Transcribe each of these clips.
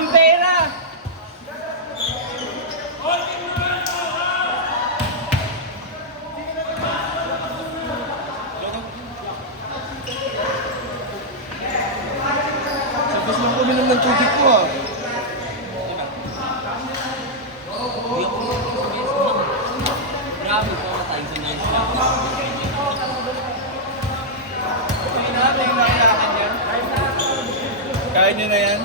ang pera! Sabos lang kuminom ng tubig ko ah. Grabe po ako tayo sa nice lang. Kain nyo na yan?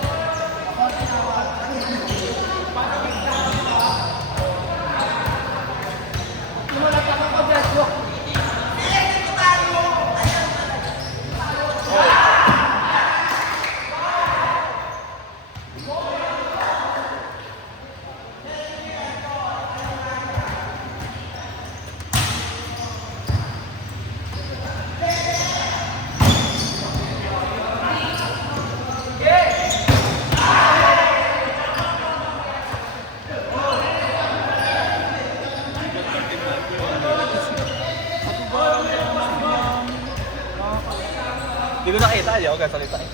Hindi ko nakita, di ako kasalita eh.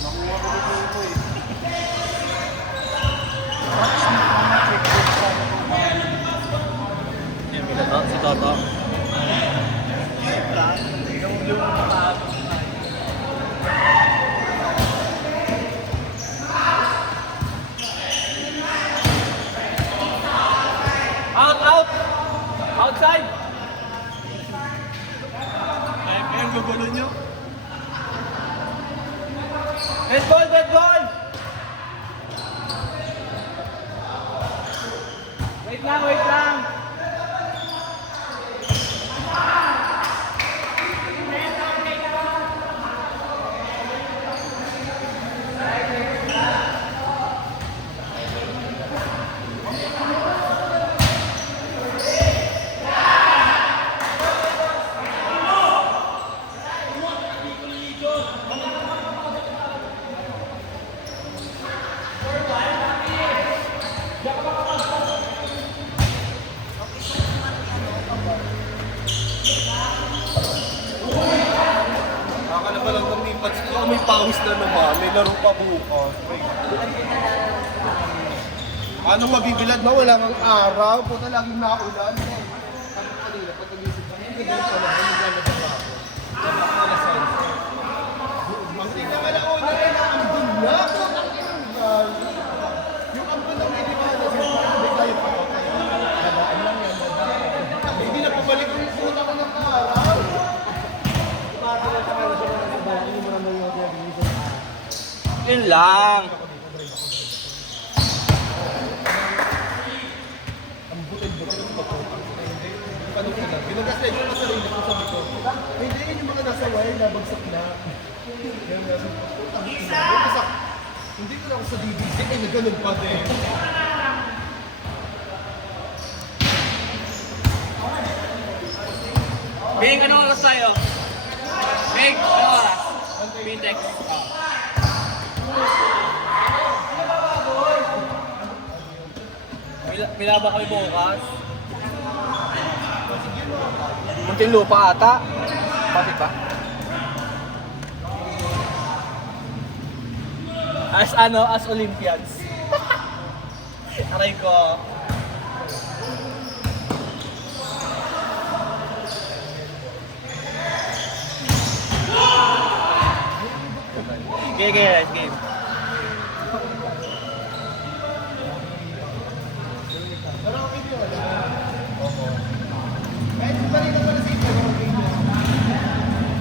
Nakuha ko dito ito eh. Si Toto. Out, out! Outside! Kaya ang gugulo nyo? Red ball, red ball! Wait lang, wait lang! Akala pa lang ng lipat ko, may pawis na naman, may laro pa bukas. Ano mabibilad na wala kang araw, puta laging naulan. Sabi ko kanina, pag nagisip ka, hindi ganun pala, naglalabas ako. Sabi ko na sense. Hindi na wala ko na rin ang dunya, putang inang. Yung ambon ng hindi ba na siya, hindi tayo pa ako. Dadaan lang yan, dadaan. Hindi na pabalik yung puta ko ng araw. Yun lang! Ang butil-butil ng pagkukuha. Paano ko lang? Binagasay ko na sarili ko sabi ko. Hindi yun yung mga nasa wire na bagsak na. Kaya nga sabi ko, hindi ko na ako sa DDC eh, na ganun pa din. Bing, anong oras tayo? Bing, anong oras? Pintex. Pila ba kayo bukas? Munting lupa ata. Bakit ba? As Olympians. Aray ko. Game. Pero okay din wala. Oo. Kahit pa rin naman sa ito,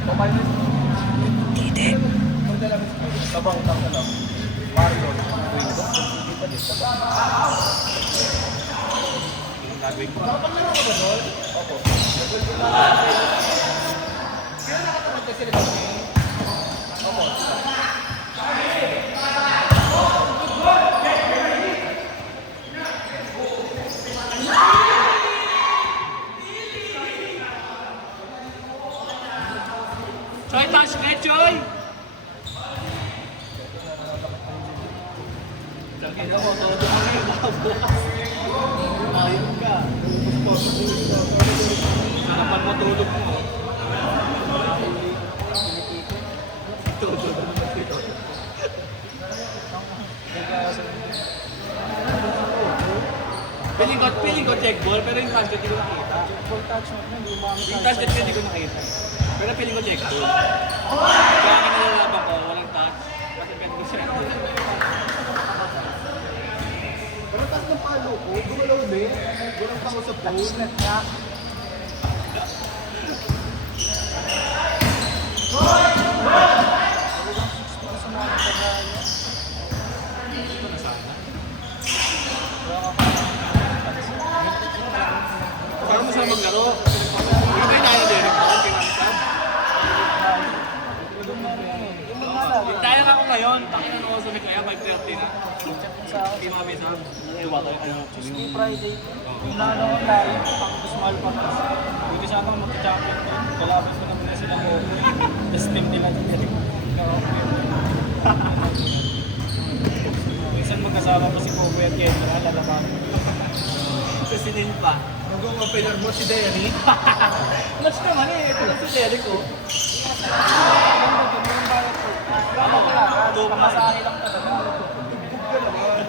okay din. Hindi. Tabang lang na lang. Mario. Kita dito. Gagawin ko. Nakapaglaro ka ba doon? Opo. Kaya nakatamad ka sila doon? Opo. Choy, touch ka, Choy! Lagi na mo, todo ka na yung nakabukas. Ayun ka. Harapan mo tulog mo. Todo na naman ito. Piling ko check ball, pero yung target hindi ko nakita. Full touch mo, hindi umami Yung target ko hindi ko nakita. Pero piling ko check ball. Kaya ang nilalaban ko, walang touch. Kasi pwede ko siya. Pero taas ng palo ko, gumalaw din. Walang tao sa phone. Net nga. Parang masarap maglaro. Hindi ba inaano din? Kaya nga ako ngayon. Takin na ako sa kaya 5:30 na. Sa akin, Hindi mabisa. Tuesday, Friday. Inaano ko tayo, ang small pa pa. Buti sana ako mag-champion ko. Kalabas ko naman na silang over. Tapos team nila din. Minsan magkasama pa si Kobe at Kendra, lalaban. Sa sinin pa. Mag-opener mo si Derry. Match naman eh. Ito lang si Derek ko. Pamasahe lang talaga. Bug ka naman.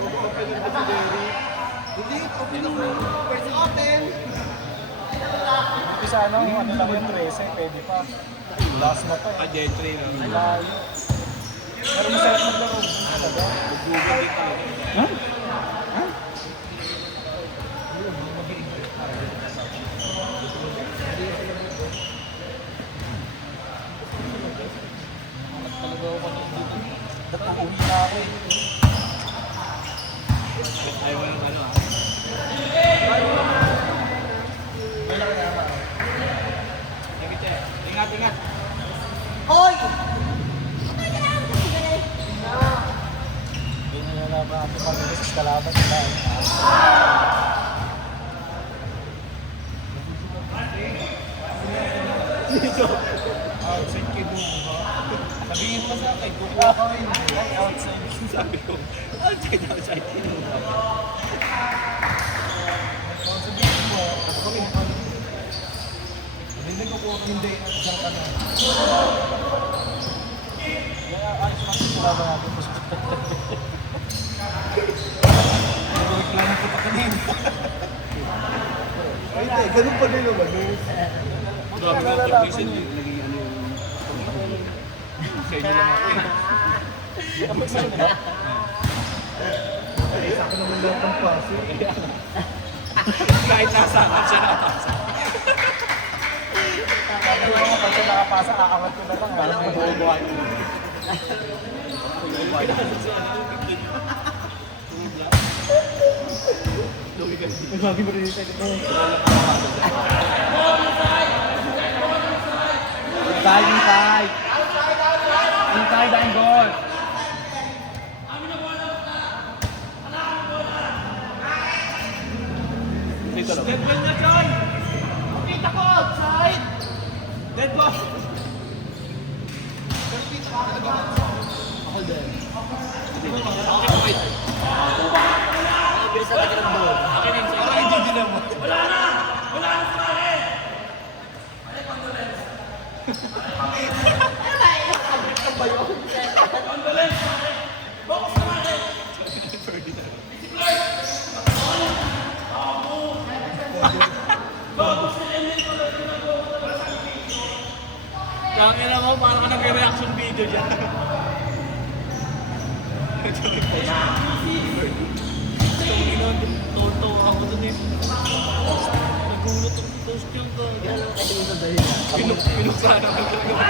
Mag-opener mo si Derry. Hindi, open mo. First open. Buti sana ano lang yung 13, pwede pa. Last na to. Ah, Gentry lang. Layo. Pero masarap maglaro. Talaga. Google dito. Ha? Talaga ako dito. Ba't uuwi na ako eh? Ayaw mo ng ano ah. Ingat, ingat. Hindi nyo na ba ito pag-ilis sa kalaban nila. Outside kay Buko ba? Sabihin mo sa akin, kukuha ka rin. Outside. Sabi ko, outside, outside. Sabihin mo, hindi ko kuha hindi. Diyan ka na. Kaya ayos lang sa kalaban natin. Nag-reklamo ko pa kanina. Ay, hindi. Ganun pa din naman. Grabe ka, pag-vision eh. Naging ano yung... Sa inyo lang ako eh. Kapag sa'yo na. Ay, sa akin naman lahat ng pasi. Kahit nasa akin siya nakapasa. Sabi ko nga, pag siya nakapasa, aamat ko na lang. Alam mo, bubuhay. Sabi mo rin yung second mo. Inside! Inside ang goal! Dito lang. Dead ball na, John! Kita ko, outside! Dead ball! Ako din. Okay. Bilis na tagal ng ball. Akin yung sa'yo. Ay, hindi naman. Kangin na mo, parang ka nag-reaction video dyan. Tonto ako dun eh. Nagulat ang post yung ko. Pinuksahan ako talaga.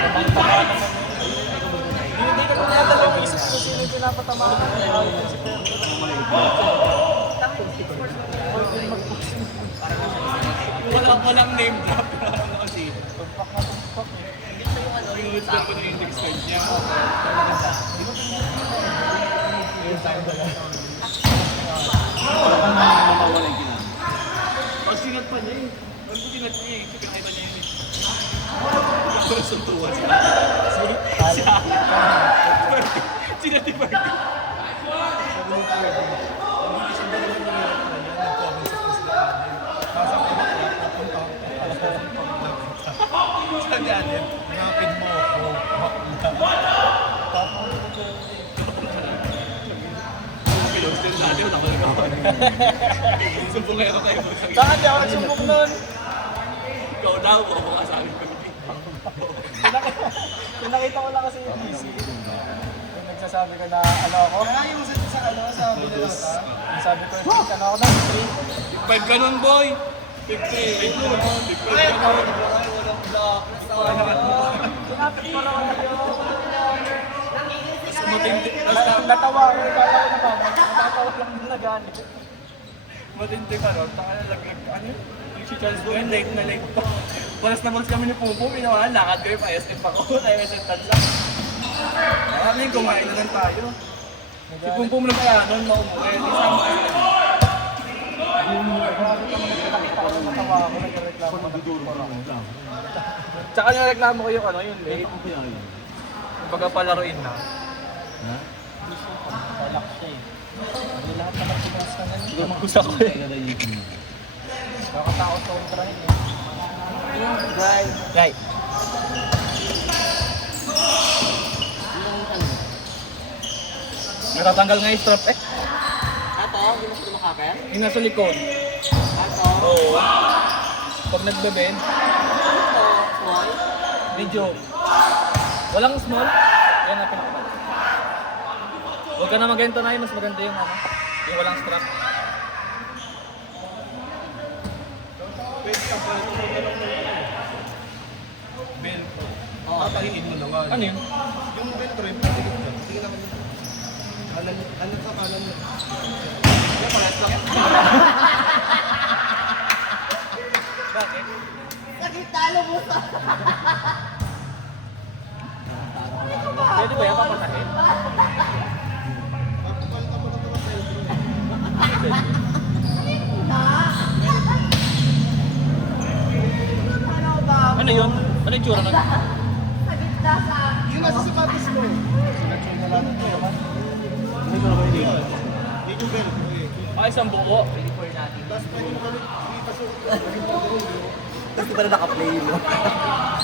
Hindi ka pa yata lang isip ko sino yung pinapatamaan. Si Walang name drop. Ano kasi. Tumpak na tumpak eh. Yung ko na index card niya. Mawawala yung ginagawa. Ang singat pa niya eh. Ang singat niya eh. Pinakita niya yun eh. Ako suntuwa siya. Siya. Sinat ni Bertie. Sabi natin, hanapin mo ako. Sumbong kayo kayo. Bakit di ako nagsumbong nun? Ikaw daw, ako kasabi ko. Pinakita ko lang kasi yung PC. Yung nagsasabi ko na ano ako. Kaya yung sa ano, sa Binalota. Yung sabi ko, ano ako na, 3. 5 ganun, boy! 50! 5 ganun! Sinapit ko lang ako. Matindi. Natawa ko, kala ko naman. Natatawa lang na nagani. Matindi ka ron. Taka na laglag. Ano yun? Si Charles Gwen, late na late pa. Palas na balas kami ni Pumpo, pinawahan, lakad kayo, pa-SM pa ko, tayo SM lang. Kami yung kumain na lang tayo. Si Pumpo mo na kaya nun, maumuwi, di sama kayo. Nakita ko nung natawa ako, nagreklamo ako. Tsaka yung reklamo ko yung ano, yung late. Pagka palaruin na. Relax siya eh. Hindi lahat naman sinas ka na Hindi ko gusto ko eh. Nakatakot ko yung train eh. Right. Natatanggal nga yung strap eh. Ato, hindi mo sila makakaya? Yung nasa likod. Ato, Oo. Pag nagbebend, ito, small. medium. Walang small. Yan na pinaka. Huwag ka na magento na yun, mas maganda yung ano. Yung walang strap. Ben, Oo. papahiin mo naman. Ano yun? Yung Ben trim, patigit ka. Tingin naman yun. Kanan sa kanan mo. Yung pares lang. Bakit? Sakit talo mo sa... Pwede ba yan papatahin? Papapalitan mo na ito ng sentro. Ano yun? Ano yung tsura nun? Yung nasa sapatos mo. Yun yung Ben. Ah, isang buo. Tapos pwede mo kami ipasok. Tapos di ba na naka-play mo?